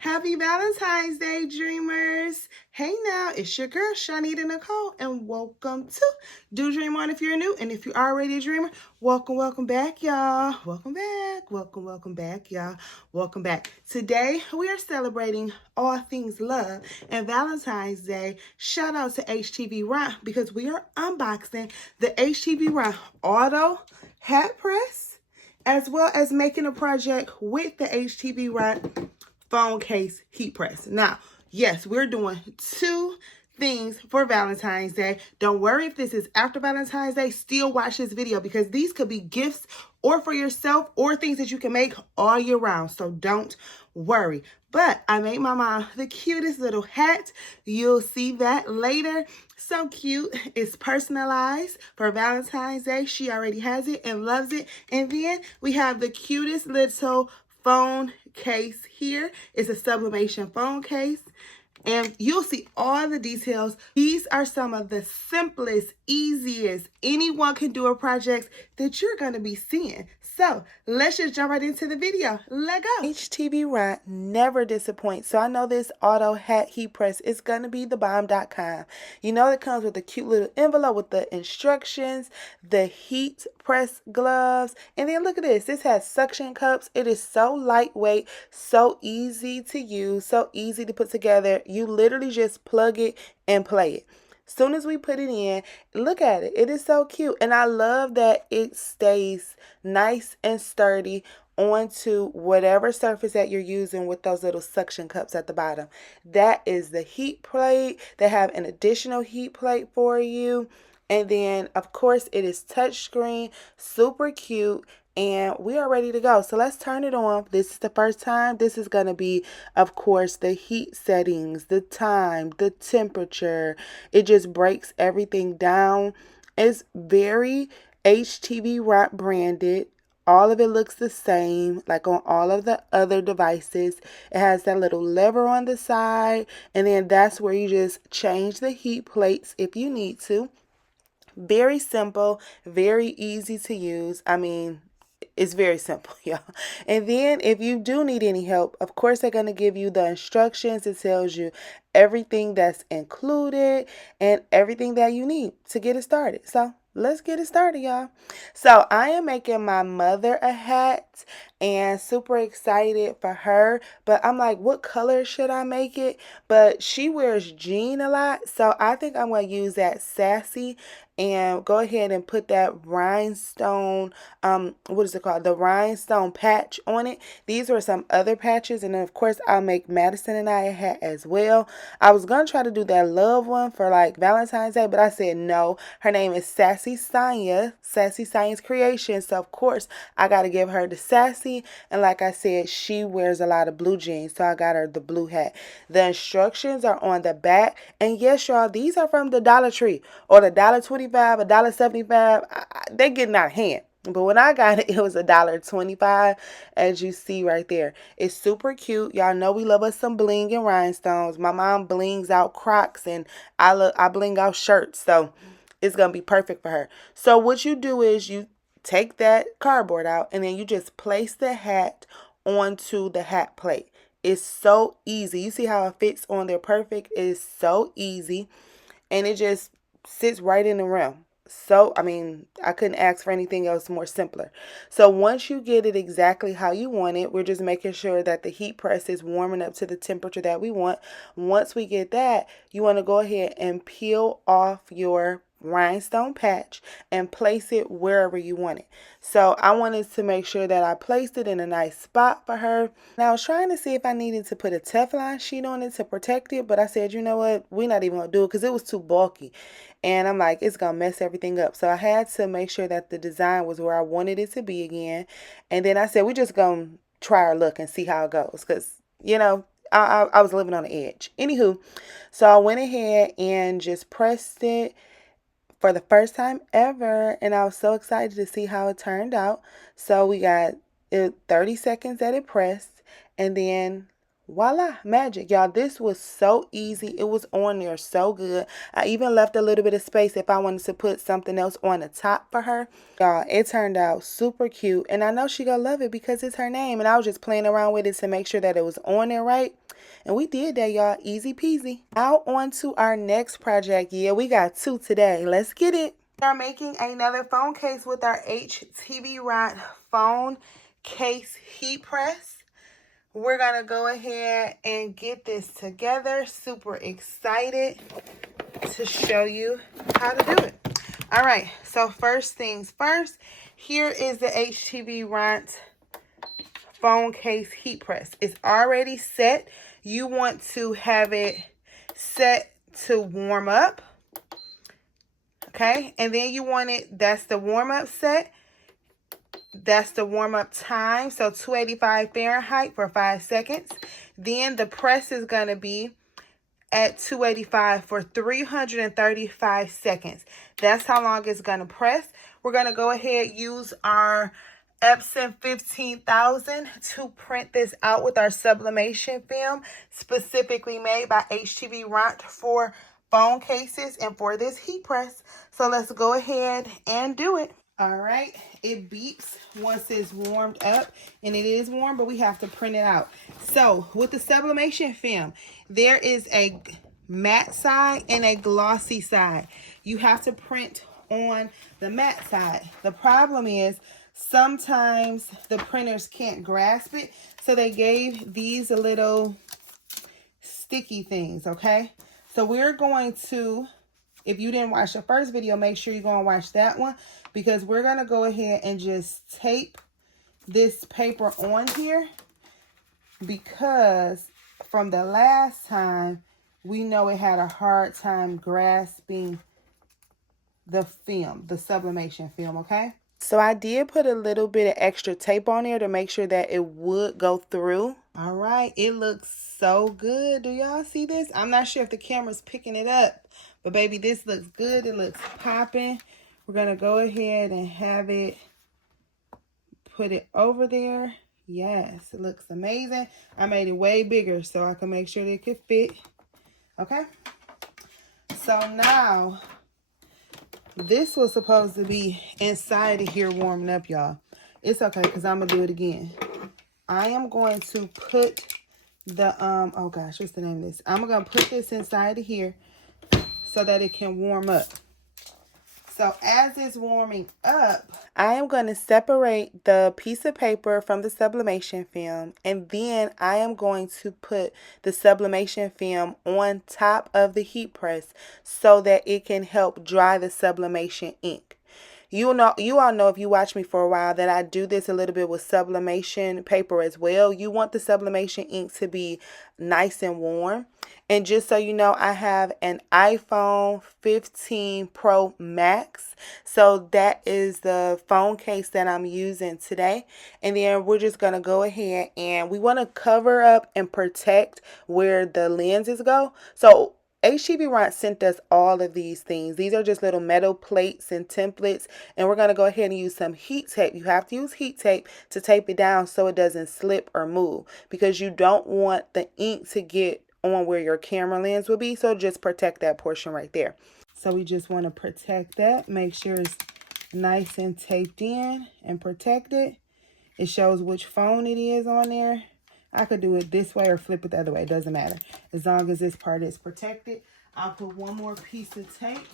Happy Valentine's Day, dreamers. Hey now, it's your girl, ChonitaNicole, and welcome to Do Dream On if you're new, and if you're already a dreamer, welcome back, y'all. Welcome back, y'all. Welcome back. Today, we are celebrating all things love and Valentine's Day. Shout out to HTVRont because we are unboxing the HTVRont Auto Hat Press, as well as making a project with the HTVRont phone case heat press. Now, yes, we're doing two things for Valentine's Day. Don't worry if this is after Valentine's Day, still watch this video because these could be gifts or for yourself or things that you can make all year round. So don't worry. But I made my mom the cutest little hat. You'll see that later. So cute. It's personalized for Valentine's Day. She already has it and loves it. And then we have the cutest little phone case here. It's a sublimation phone case, and you'll see all the details. These are some of the simplest, easiest, anyone can do a projects that you're going to be seeing. So let's just jump right into the video. Let go. HTVRont never disappoints. So I know this auto hat heat press is going to be the bomb.com. You know, it comes with a cute little envelope with the instructions, the heat press gloves, and then look at this. This has suction cups. It is so lightweight, so easy to use, so easy to put together. You literally just plug it and play it. Soon as we put it in, look at it. It is so cute. And I love that it stays nice and sturdy onto whatever surface that you're using with those little suction cups at the bottom. That is the heat plate. They have an additional heat plate for you. And then, of course, it is touchscreen, super cute. And we are ready to go. So let's turn it on. This is the first time. This is going to be, of course, the heat settings, the time, the temperature. It just breaks everything down. It's very HTVRont branded. All of it looks the same, like on all of the other devices. It has that little lever on the side. And then that's where you just change the heat plates if you need to. Very simple, very easy to use. I mean, it's very simple, y'all. And then if you do need any help, of course, they're going to give you the instructions. It tells you everything that's included and everything that you need to get it started. So let's get it started, y'all. So I am making my mother a hat and super excited for her. But I'm like, what color should I make it? But she wears jean a lot. So I think I'm going to use that sassy and go ahead and put that rhinestone, what is it called? The rhinestone patch on it. These were some other patches. And then, of course, I'll make Madison and I a hat as well. I was going to try to do that love one for like Valentine's Day, but I said no. Her name is Sassy Science Creation. So, of course, I got to give her the sassy. And like I said, she wears a lot of blue jeans. So I got her the blue hat. The instructions are on the back. And yes, y'all, these are from the Dollar Tree or the $1.25, $1.75. They're getting out of hand. But when I got it, it was $1.25, as you see right there. It's super cute. Y'all know we love us some bling and rhinestones. My mom blings out Crocs, and I bling out shirts. So it's going to be perfect for her. So what you do is you take that cardboard out, and then you just place the hat onto the hat plate. It's so easy. You see how it fits on there perfect? It is so easy. And it just sits right in the rim. So, I mean, I couldn't ask for anything else more simpler. So once you get it exactly how you want it, we're just making sure that the heat press is warming up to the temperature that we want. Once we get that, you want to go ahead and peel off your rhinestone patch and place it wherever you want it. So I wanted to make sure that I placed it in a nice spot for her. Now I was trying to see if I needed to put a Teflon sheet on it to protect it, but I said, you know what, we're not even gonna do it because it was too bulky. And I'm like, it's gonna mess everything up. So I had to make sure that the design was where I wanted it to be again. And then I said, we're just gonna try our luck and see how it goes, because you know, I was living on the edge. Anywho, so I went ahead and just pressed it for the first time ever, and I was so excited to see how it turned out. So we got 30 seconds that it pressed, and then voila, magic. Y'all, this was so easy. It was on there so good. I even left a little bit of space if I wanted to put something else on the top for her. Y'all, it turned out super cute, and I know she gonna love it because it's her name, and I was just playing around with it to make sure that it was on there right. And we did that, y'all. Easy peasy. Now on to our next project. Yeah, we got 2 today. Let's get it. We are making another phone case with our HTVRont phone case heat press. We're going to go ahead and get this together. Super excited to show you how to do it. All right, so first things first, here is the HTVRont phone case heat press. It's already set. You want to have it set to warm up. Okay, and then you want it, that's the warm-up set. That's the warm-up time, so 285 Fahrenheit for 5 seconds. Then the press is going to be at 285 for 335 seconds. That's how long it's going to press. We're going to go ahead and use our Epson 15000 to print this out with our sublimation film, specifically made by HTVRont for phone cases and for this heat press. So let's go ahead and do it. All right, it beeps once it's warmed up, and it is warm, but we have to print it out. So with the sublimation film, there is a matte side and a glossy side. You have to print on the matte side. The problem is sometimes the printers can't grasp it, so they gave these little sticky things, okay? So we're going to, if you didn't watch the first video, make sure you go and watch that one, because we're going to go ahead and just tape this paper on here, because from the last time, we know it had a hard time grasping the film, the sublimation film, okay? So I did put a little bit of extra tape on there to make sure that it would go through. All right, it looks so good. Do y'all see this? I'm not sure if the camera's picking it up, but baby, this looks good. It looks popping. We're gonna go ahead and have it, put it over there. Yes, it looks amazing. I made it way bigger so I can make sure that it could fit. Okay, so now this was supposed to be inside of here warming up, y'all. It's okay, because I'm going to do it again. I am going to put the, oh gosh, what's the name of this? I'm going to put this inside of here so that it can warm up. So as it's warming up, I am going to separate the piece of paper from the sublimation film, and then I am going to put the sublimation film on top of the heat press so that it can help dry the sublimation ink. You all know if you watch me for a while that I do this a little bit with sublimation paper as well. You want the sublimation ink to be nice and warm. And just so you know, I have an iPhone 15 Pro Max. So that is the phone case that I'm using today. And then we're just going to go ahead and we want to cover up and protect where the lenses go. So HTVRont sent us all of these things. These are just little metal plates and templates, and we're going to go ahead and use some heat tape. You have to use heat tape to tape it down so it doesn't slip or move, because you don't want the ink to get on where your camera lens will be. So just protect that portion right there. So we just want to protect that. Make sure it's nice and taped in and protected. It shows which phone it is on there. I could do it this way or flip it the other way. It doesn't matter. As long as this part is protected. I'll put one more piece of tape.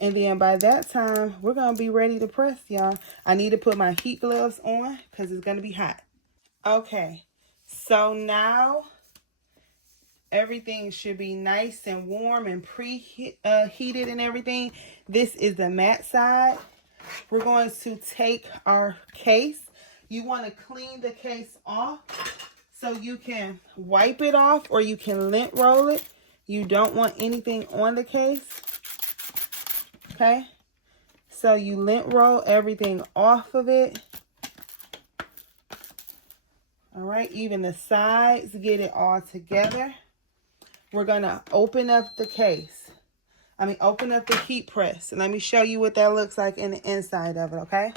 And then by that time, we're going to be ready to press, y'all. I need to put my heat gloves on because it's going to be hot. Okay. So now everything should be nice and warm and heated and everything. This is the matte side. We're going to take our case. You want to clean the case off so you can wipe it off, or you can lint roll it. You don't want anything on the case. Okay? So you lint roll everything off of it. All right, even the sides, get it all together. We're going to open up the case. Open up the heat press. And let me show you what that looks like in the inside of it, okay?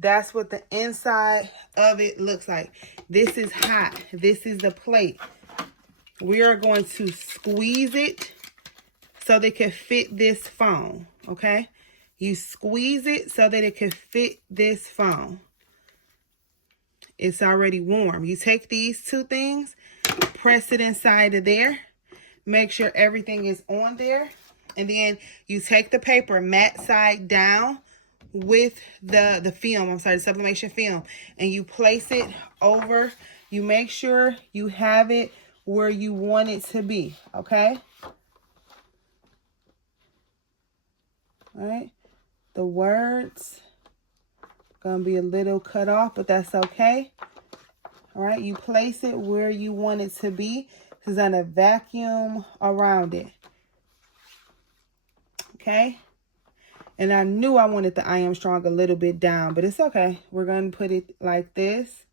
That's what the inside of it looks like. This is hot. This is the plate. We are going to squeeze it so that it can fit this foam, okay? You squeeze it so that it can fit this foam. It's already warm. You take these two things, press it inside of there. Make sure everything is on there. And then you take the paper matte side down with the film, I'm sorry, the sublimation film. And you place it over. You make sure you have it where you want it to be, okay? All right. The words gonna be a little cut off, but that's okay. All right, you place it where you want it to be. It's gonna vacuum around it. Okay. And I knew I wanted the I Am Strong a little bit down, but it's okay. We're gonna put it like this.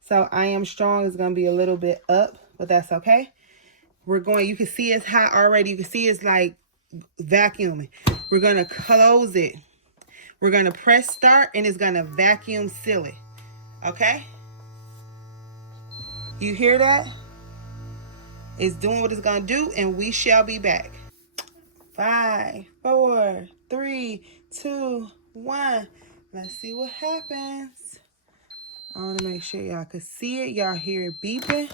So I Am Strong is gonna be a little bit up, but that's okay. You can see it's hot already. You can see it's like vacuuming. We're gonna close it. We're gonna press start and it's gonna vacuum seal it. Okay? You hear that? It's doing what it's gonna do, and we shall be back. 5, 4, 3, 2, 1. Let's see what happens. I want to make sure y'all can see it. Y'all hear it beeping.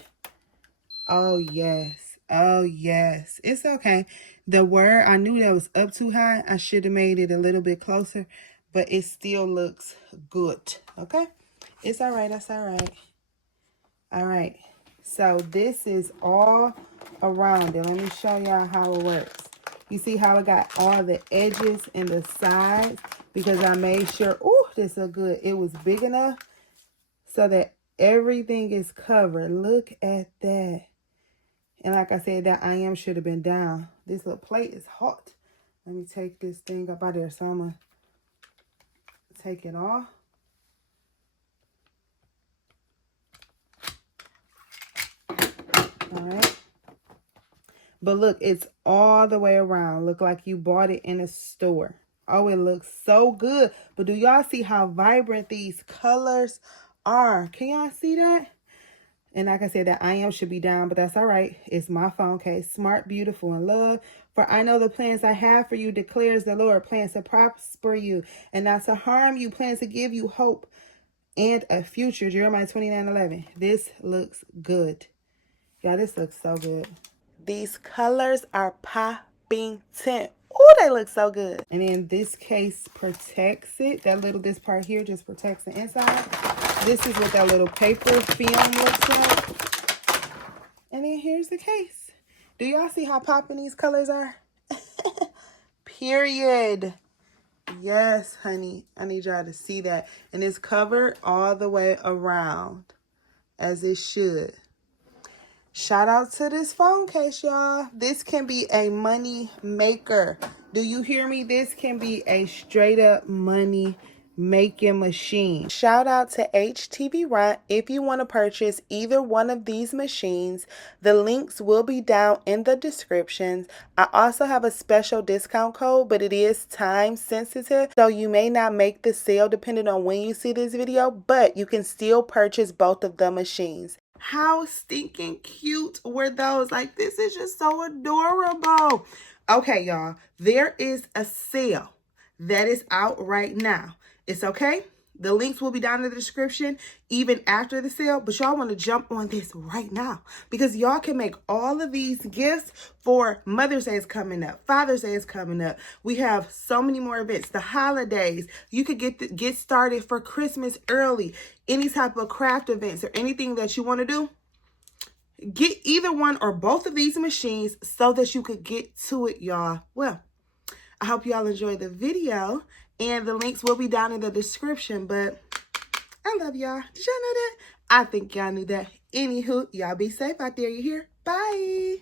Oh, yes. Oh, yes. It's okay. The word, I knew that was up too high. I should have made it a little bit closer, but it still looks good. Okay? It's all right. That's all right. All right. So this is all around it. Let me show y'all how it works. You see how it got all the edges and the sides? Because I made sure, oh, this is good. It was big enough so that everything is covered. Look at that. And like I said, that I Am should have been down. This little plate is hot. Let me take this thing up out there. So I'm going to take it off. All right. But look, it's all the way around. Look like you bought it in a store. Oh, it looks so good. But do y'all see how vibrant these colors are? Can y'all see that? And like I said, that I Am should be down, but that's all right. It's my phone case. Smart, beautiful, and love. For I know the plans I have for you, declares the Lord. Plans to prosper you and not to harm you. Plans to give you hope and a future. Jeremiah 29:11. This looks good. Y'all, this looks so good. These colors are popping tint. Oh, they look so good. And then this case protects it. This part here just protects the inside. This is what that little paper film looks like. And then here's the case. Do y'all see how popping these colors are? Period. Yes, honey. I need y'all to see that. And it's covered all the way around, as it should. Shout out to this phone case, y'all. This can be a money maker. Do you hear me? This can be a straight up money making machine. Shout out to HTVRont. If you want to purchase either one of these machines, the links will be down in the descriptions. I also have a special discount code, but it is time sensitive, so you may not make the sale depending on when you see this video, but you can still purchase both of the machines. How stinking cute were those? Like, this is just so adorable. Okay, y'all, there is a sale that is out right now. It's okay. The links will be down in the description even after the sale, but y'all want to jump on this right now because y'all can make all of these gifts for Mother's Day is coming up. Father's Day is coming up. We have so many more events. The holidays. You could get started for Christmas early. Any type of craft events or anything that you want to do. Get either one or both of these machines so that you could get to it, y'all. Well, I hope y'all enjoyed the video. And the links will be down in the description. But I love y'all. Did y'all know that? I think y'all knew that. Anywho, y'all be safe out there. You hear? Bye.